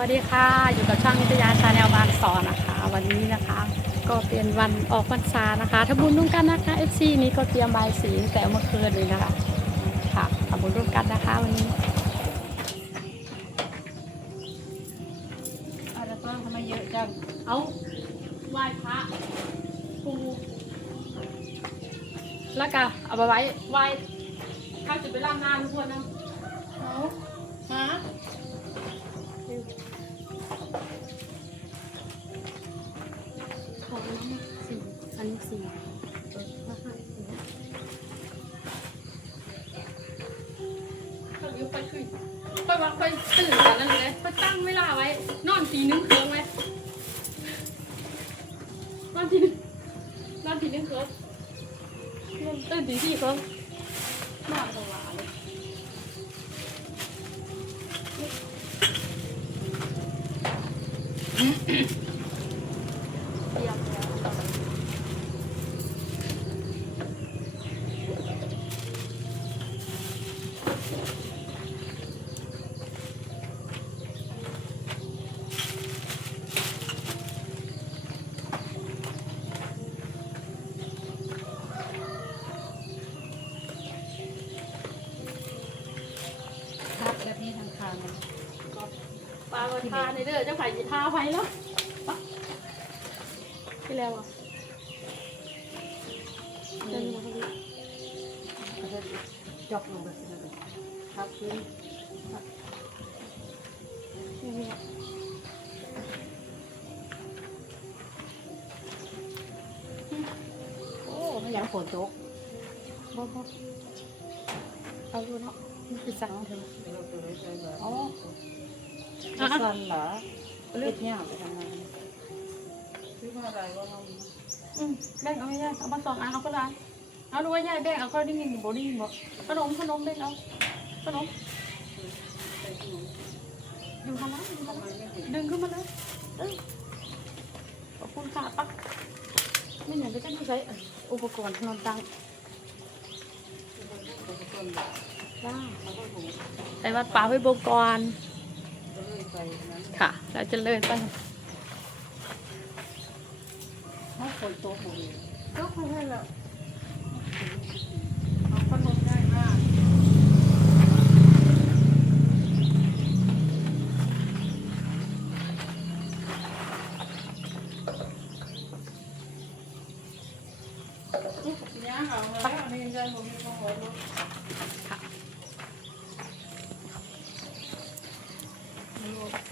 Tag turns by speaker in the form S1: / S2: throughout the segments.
S1: วัสดีค่ะ อยู่กับช่างนิตยาชาแนลบางสอนนะคะ วันนี้นะคะ ก็เป็นวันออกพรรษานะคะทำบุญร่วมกันนะคะ FC นี้ก็เตรียมใบสีแต่เมื่อคืนเลยนะคะค่ะทำบุญร่วมกันนะคะวันนี้
S2: เอาแล้วก็ทำไมเยอะจัง
S1: เอาไหว้พระปูแล้วก็เอาไปไว้ไหว้ข้าจุดไปล่างหน้าทุกคนนะ
S2: เอาฮะ
S1: สี่เออมาให้สี่ก็ยกไปขึ้นไปว่าไปตื่นกันนั้นเลยไปตั้งเวลาไว้ นอนตีหนึงเครื่องไว้นอนตีหนึงนอนตีหนึงเครื่องตื่นตีสี่เครื่องาไผ่ยีทาไฟแล้วปะที่แล้วอะเดินมาพอดี
S2: ก็จะจอกลงไปสิเลยครับพื้น
S1: นี่อะ
S2: โอ้ไม่อยากฝนตก
S1: บ่บ่เอาดูเนาะนี่คือสั่งเถอะ
S2: อ๋อ
S1: อะ
S2: สันเหรอ เล็กเนี่ยไปทำงานซื้อมาอะไรว่าเรา
S1: อืมแบ่งเอาไม่ได้เอามาสองอันเอาก็ได้เอาดูว่าย่ายแบ่งเอาก็ได้ยินบ่ได้ยินบ่ขนมขนมแบ่งเอาขนมอยู่ข้างล่างอยู่ข้างล่างดึงขึ้นมาเลยเออขอบคุณค่ะปักไม่เหนื่อยไปจังที่ใช้อุปกรณ์ขนมตังจ้าไปวัดป่าห้วยบงกร
S2: ก็เลยไปนั้น
S1: ค่ะ เราจะเลื่อนไป
S2: ถ้าฝนตกหมดเลย
S1: ก็คงให้แล้ว
S2: เอา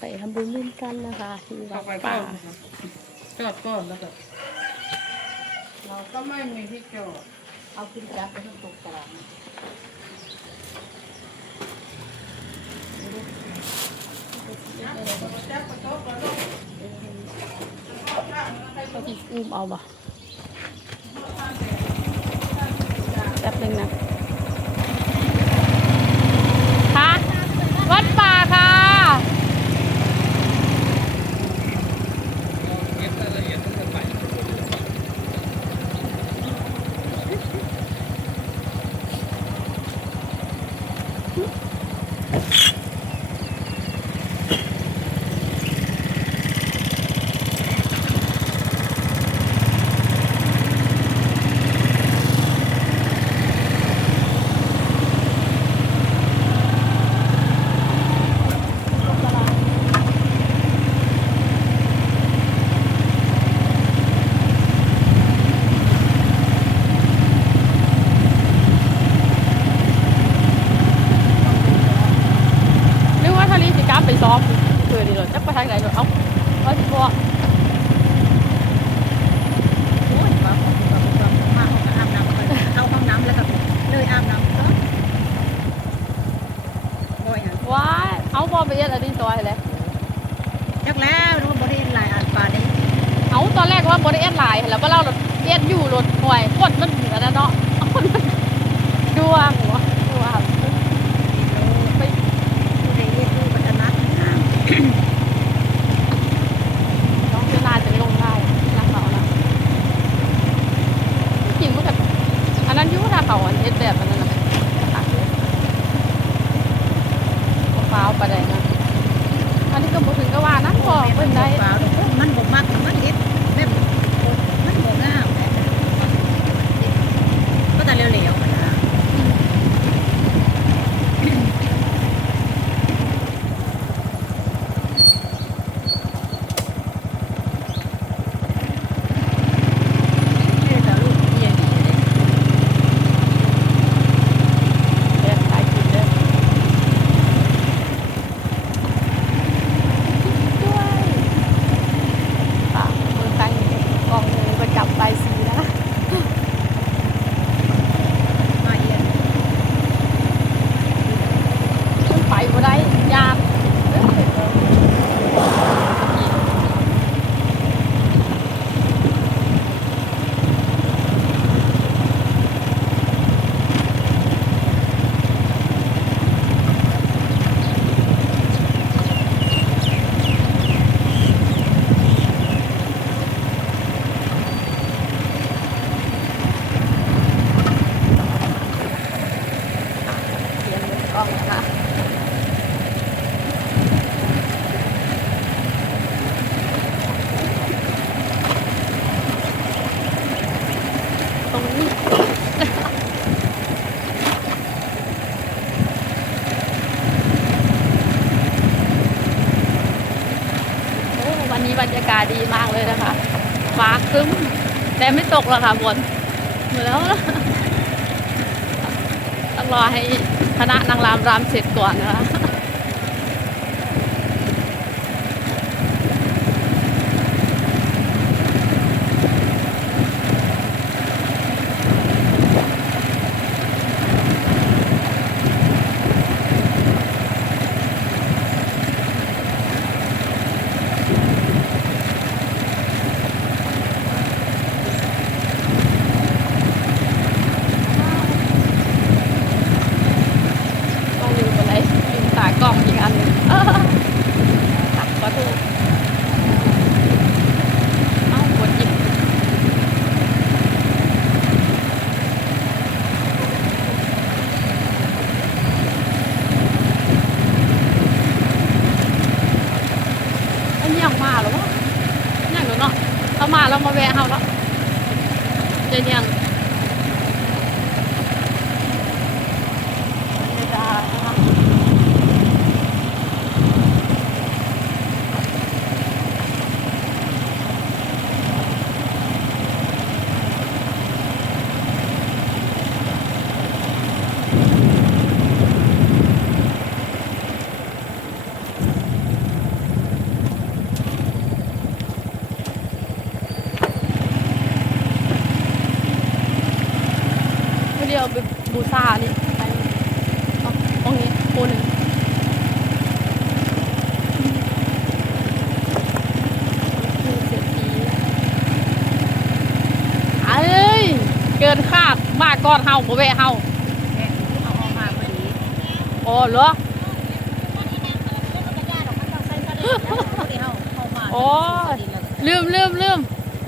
S1: ไปทำบุญร่วมกันนะคะที่วั
S2: เอา
S1: ด
S2: ไป
S1: ป่า
S2: ก่อนนะครับจอดก่อนแล้วก็เราก็ไม่มีที่จอดเอาขึ้นจับไปทั้งตกกลาง
S1: เขาที่อุ้มเอาบ่แป๊บนึงนะค่ะวัดป่าค่ะนึกว่าทารีสิกลับไปซ้อมเพื่อดีเลยจะไปทางไหนเลยเอ้าว่าสิบ่
S2: โอ้ยมาของเราเรามาของอาบน้ำเลยเอาห้องน้ำแล้วก็เลยอาบน้ำเออบ่อยอะ
S1: ว้ายเอาบอไปเย็ดอันนี้ตัวให้เลย
S2: จักแล้วรู้ว่าบ่ได้หลายอันป่านี้
S1: เอาตอนแรกว่าบอได้เอ็ดไลน์แล้วก็เล่ารถเอ็ดอยู่รถ ดมันเหนือนะเนาะเอาคนมันดวงวะดวงไป
S2: ผู้ใดเรียกรู้ปัจจนักน้ำ
S1: น้องเวลาจะลงได้รักเราละจริงมันกับอันนั้นอยุ่ถ้าเขาอันเอ็ดแบบอันนั้นนะหักเลยมะพร้าวประเด็นนะอันนี้ก็บ่ถึงก็ พอเพิ่นได้
S2: เปล่าดอกมันบ่มักมันเฮ็ดแบบมันบ่งามแบบก็แต่เหลวๆมันนะ เฮ็ดแต่ลูกเมียดีเลย
S1: เด็ดขายกินเด้อด้วยค่ะเมืองไทยกองหนึงก็จับใบสีนะ
S2: มาเอียน
S1: ขึ้นไปบ่ได้ยากเตรียมมือกล้องนะคะตรงนี้ โอ้วั นี้บรรยากาศดีมากเลยนะคะ ฟ้าครึ้ม แต่ไม่ตกหรอกค่ะฝนเหมือนแล้วต้องรอให้คณะนางรำรำเสร็จก่อนนะคะ ก็ลืมอะไรลืมตากล้องอีกอันหนึ่ง ตัดก็ถูกเอ้ากดหยิบอันนี้ยังมาเหรอวะยังเหรอเนาะ เขามาแล้วมาแวะเฮาแล้วเดี๋ยวยังไม่ได้นะคะ ไม่ได้เอาไป บูซานี่ไปเอาตรงนี้ปูหนึ่งคือเศรษฐีเอ้ยเกินคาดมาก่อนเฮาบ่แวะเฮา
S2: แม่เอาออกมาพอดี
S1: โอ้เหรอโอ้ยลืมลืมลืม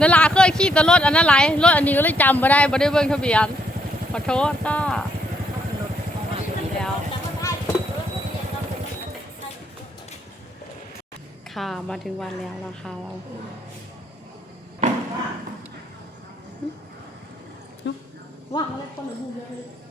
S1: นาลาเคยขี่แต่รถอันนั้นไรรถอันนี้ก็เลยจำไม่ได้ไม่ได้เบิ่งทะเบียนข อโทษก็แล้ว ค่ะมาถึงวันแล้วนะคะเราว่างอะไรคนหรือมุมเยอะเลย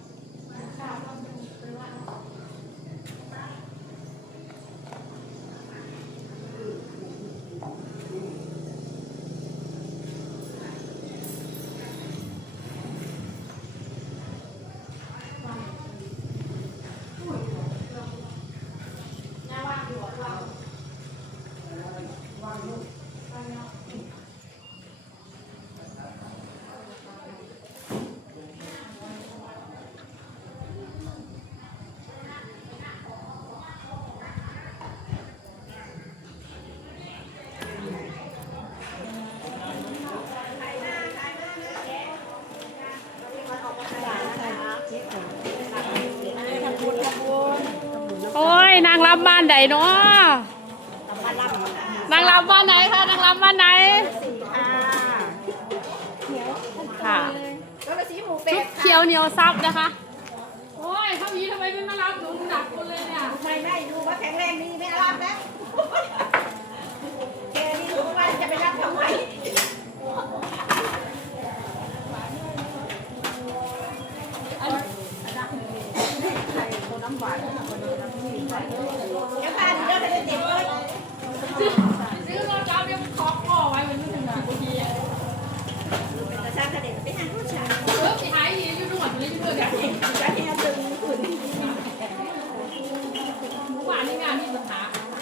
S1: นางรับบ้านไหนเนาะนางรับบ้านไหนคะนางรับบ้านไหนค่ะ
S2: แล้วก็สีหมู
S1: ชุ
S2: เป็
S1: ด
S2: ด
S1: เขียวเหนียวซับนะคะ โอ้ยเขามีทำไมไม่มารับหนูหนักคนเลยเนี่ย
S2: ไม่ได้ดูว่าแข็งแรงดีไม่รับแล้ว
S1: โอ้
S3: จะไปรับเขาไหม
S1: ซื้อรถจ้าเดี๋ยวขอขอไว้มันไม่ถึงหนึ่งนาทีอะ
S3: แต่ชาคดีไปหาผู้ชาย
S1: เออพี่ไอ้ยืนอยู่ตรงหัวตรงนี้อยู่เลยเนี่ย
S3: จะให้ตึงขึ้น
S1: หวานในงานมีปัญหา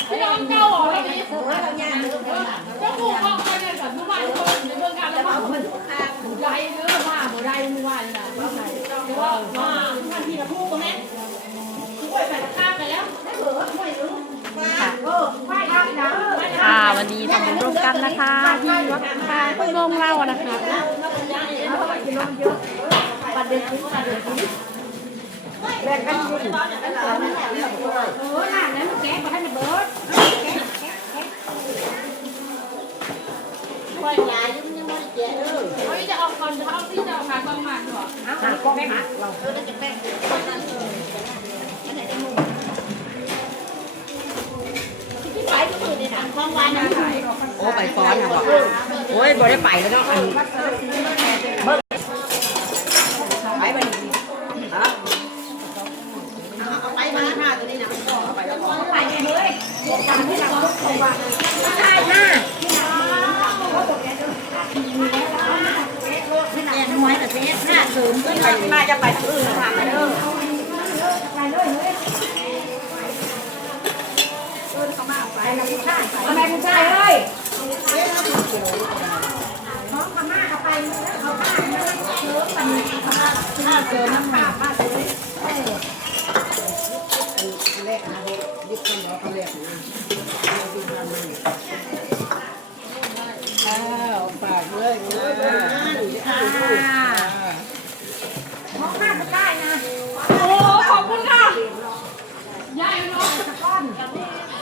S1: พี่น้องเก่าเหรอวันนี้
S3: แล้วเราย่างเดินกันหลัง
S1: ก็ผูกคอกันเนี่ยก่อนเมื่อวานเขาในเมืองการแล้วว่า
S3: มันทุกทาง
S1: ไรเนื้อว่าบ่ได้เมื่อวานนี่นะว่าไงแต่ว่าว่า
S3: วันที่เราพูดตรงนี้
S1: ป่วยไปฆ่าไปแล้ว
S3: ไม่เผลอไม่รู้ว่าเออไม่ได้นะ
S1: ค่ะวันนี้ทำบุ ญร่วมกันนะคะที่วัดพาพระบรมเราอะนะคะ
S3: ประเด็นคือะเด็นคือแบ่งกันกินเออน่ะนั้นแกะมาให้มันเบิดควายลายยังยังไม่ได้แกะเออ
S1: เขาจะเอาก่อนเขาที่จะเอาขาก่อนมาหรอ
S3: หากล้องหักเราเออแล้วจะแบ่งกันเอออันไหนได้มุมที่ไปก็คือในหนังของวันนั้น
S4: โอ้ไปฟ้อนนะบอกโอ้ยบ่ได้ไปแล้วเนาะอันเบิ่งไปบัดนี้ฮะ
S3: เอาไปมาหน้าตัวนี้นะไปแล้วไปเลยการที่เราของวันใช่หน้าแอนน้อยแต่เนี้ยหน้าเสริมขึ้นไปมาจะไปอื่นทางมาเด้อไปเลยเลยเอ เขามาไปแล้วผู้ชายทำไมผู้ชายเอ้ยน้องพม่าเอาไปเขาบ้านแล้วเสริมมันพม่าหน้าเสริมน้ำตาบ้านเลย
S4: แรกนะยึดคนรอเขาแรกนะอ้าวฝากเลยนะ
S3: มองหน้าก็ได้นะ
S1: โอ้ขอบคุณค่ะยายน้อง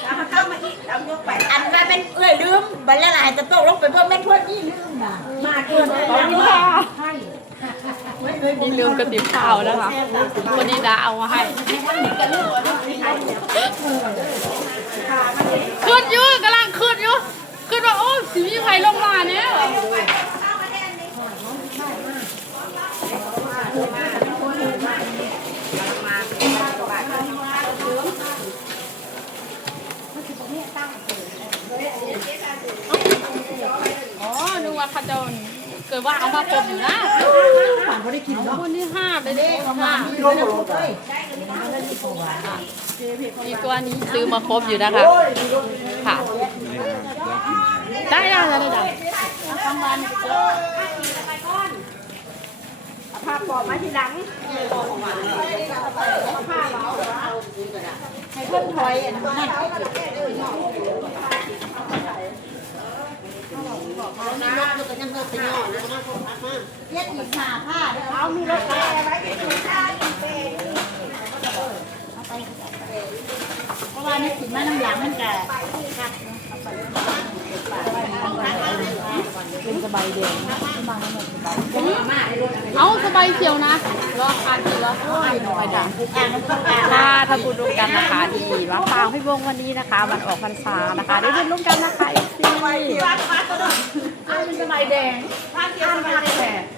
S3: เอามาเข้ามาอีก เอายกไปอันมาเป็นเอ้ยลืมบรรละลายจะโตกลงไปเพื่อแม่นเพื่อนยี่ลืมนะมาเกินเลย
S1: ขอบ
S3: นะ
S1: คุณค่ะ
S3: ให้
S1: นี่ลืมกระติบข้าวนะคะวันนี้ดาเอามาให้ ขึ้นอยู่กำลังขึ้นอยู่ ขึ้นว่าโอ้สีมีไฟลงมาเนี่ย อ๋ อนึกว่าเขาจะเกิดว่าเอามาปมอยู่นะฝั่งเขาได้กินเนาะคนที่ห้าไปเลยห้ามีตัวนี้ซื้อมาครบอยู่นะคะค่ะ ได้ยังได้ได้
S3: ภาพปอบมาทีหลังผ้าขาวให้เพิ่อนถอยอัน นั้นเย็ดอีกหาผ้าเอามีรถแอร์ไว้ที่ถุงผ้าอีกเปเพราะว่านี่ถึงมาน้ำหลังมันแก่
S1: เป็นสบายเดียวเอาสบายเขียวนะรอคานทีละไปดัง
S3: อ่างมันต้องการ
S1: ค่ะถ้าบุญร่วมกันนะคะที่วัดฟางพี่วงวันนี้นะคะ วันออกพรรษานะคะได้ร่วมกันนะคะ เอฟซี
S3: วัดวัดก็ต้องอ่างเป็นสบายแดงผ้าเขียวสบายแดง